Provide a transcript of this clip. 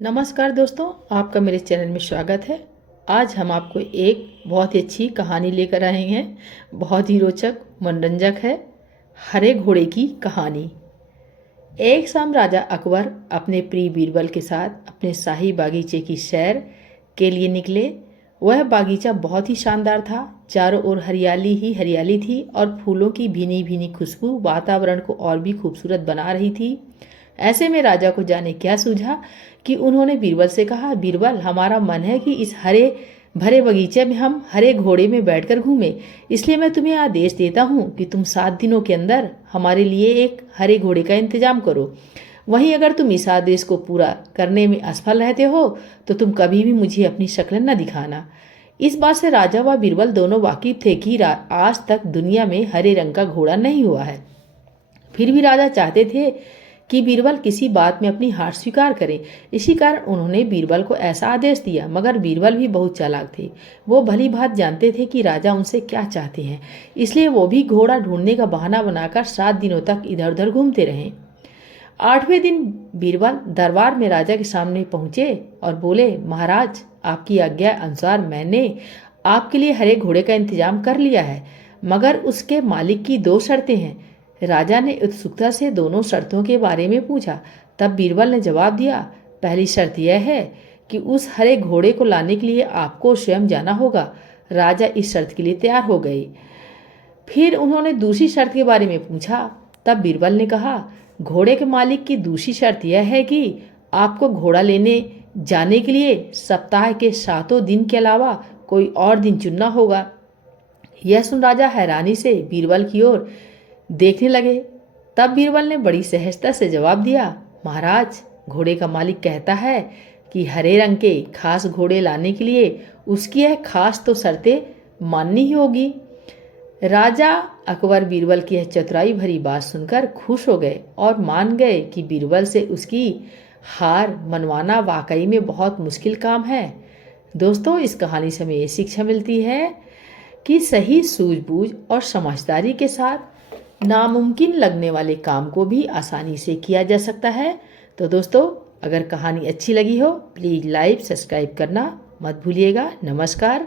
नमस्कार दोस्तों, आपका मेरे चैनल में स्वागत है। आज हम आपको एक बहुत ही अच्छी कहानी लेकर आए हैं। बहुत ही रोचक मनोरंजक है। हरे घोड़े की कहानी। एक शाम राजा अकबर अपने प्रिय बीरबल के साथ अपने शाही बागीचे की सैर के लिए निकले। वह बागीचा बहुत ही शानदार था। चारों ओर हरियाली ही हरियाली थी और फूलों की भीनी भीनी खुशबू वातावरण को और भी खूबसूरत बना रही थी। ऐसे में राजा को जाने क्या सूझा कि उन्होंने बीरबल से कहा, बीरबल, हमारा मन है कि इस हरे भरे बगीचे में हम हरे घोड़े में बैठकर घूमें। इसलिए मैं तुम्हें आदेश देता हूँ कि तुम 7 दिनों के अंदर हमारे लिए एक हरे घोड़े का इंतजाम करो। वहीं अगर तुम इस आदेश को पूरा करने में असफल रहते हो तो तुम कभी भी मुझे अपनी शक्ल न दिखाना। इस बात से राजा व बीरबल दोनों वाकिफ थे कि आज तक दुनिया में हरे रंग का घोड़ा नहीं हुआ है। फिर भी राजा चाहते थे कि बीरबल किसी बात में अपनी हार स्वीकार करे। इसी कारण उन्होंने बीरबल को ऐसा आदेश दिया। मगर बीरबल भी बहुत चालाक थे। वो भली बात जानते थे कि राजा उनसे क्या चाहते हैं। इसलिए वो भी घोड़ा ढूंढने का बहाना बनाकर 7 दिनों तक इधर उधर घूमते रहे। 8वें दिन बीरबल दरबार में राजा के सामने पहुंचे और बोले, महाराज, आपकी आज्ञा अनुसार मैंने आपके लिए हरे घोड़े का इंतजाम कर लिया है, मगर उसके मालिक की 2 शर्तें हैं। राजा ने उत्सुकता से दोनों शर्तों के बारे में पूछा। तब बीरबल ने जवाब दिया, पहली शर्त यह है कि उस हरे घोड़े को लाने के लिए आपको स्वयं जाना होगा। राजा इस शर्त के लिए तैयार हो गए। फिर उन्होंने दूसरी शर्त के बारे में पूछा। तब बीरबल ने कहा, घोड़े के मालिक की दूसरी शर्त यह है कि आपको घोड़ा लेने जाने के लिए सप्ताह के 7 दिन के अलावा कोई और दिन चुनना होगा। यह सुन राजा हैरानी से बीरबल की ओर देखने लगे। तब बीरबल ने बड़ी सहजता से जवाब दिया, महाराज, घोड़े का मालिक कहता है कि हरे रंग के खास घोड़े लाने के लिए उसकी यह खास तो शर्तें माननी ही होगी। राजा अकबर बीरबल की यह चतुराई भरी बात सुनकर खुश हो गए और मान गए कि बीरबल से उसकी हार मनवाना वाकई में बहुत मुश्किल काम है। दोस्तों, इस कहानी से हमें ये शिक्षा मिलती है कि सही सूझबूझ और समझदारी के साथ नामुमकिन लगने वाले काम को भी आसानी से किया जा सकता है। तो दोस्तों, अगर कहानी अच्छी लगी हो प्लीज़ लाइक सब्सक्राइब करना मत भूलिएगा। नमस्कार।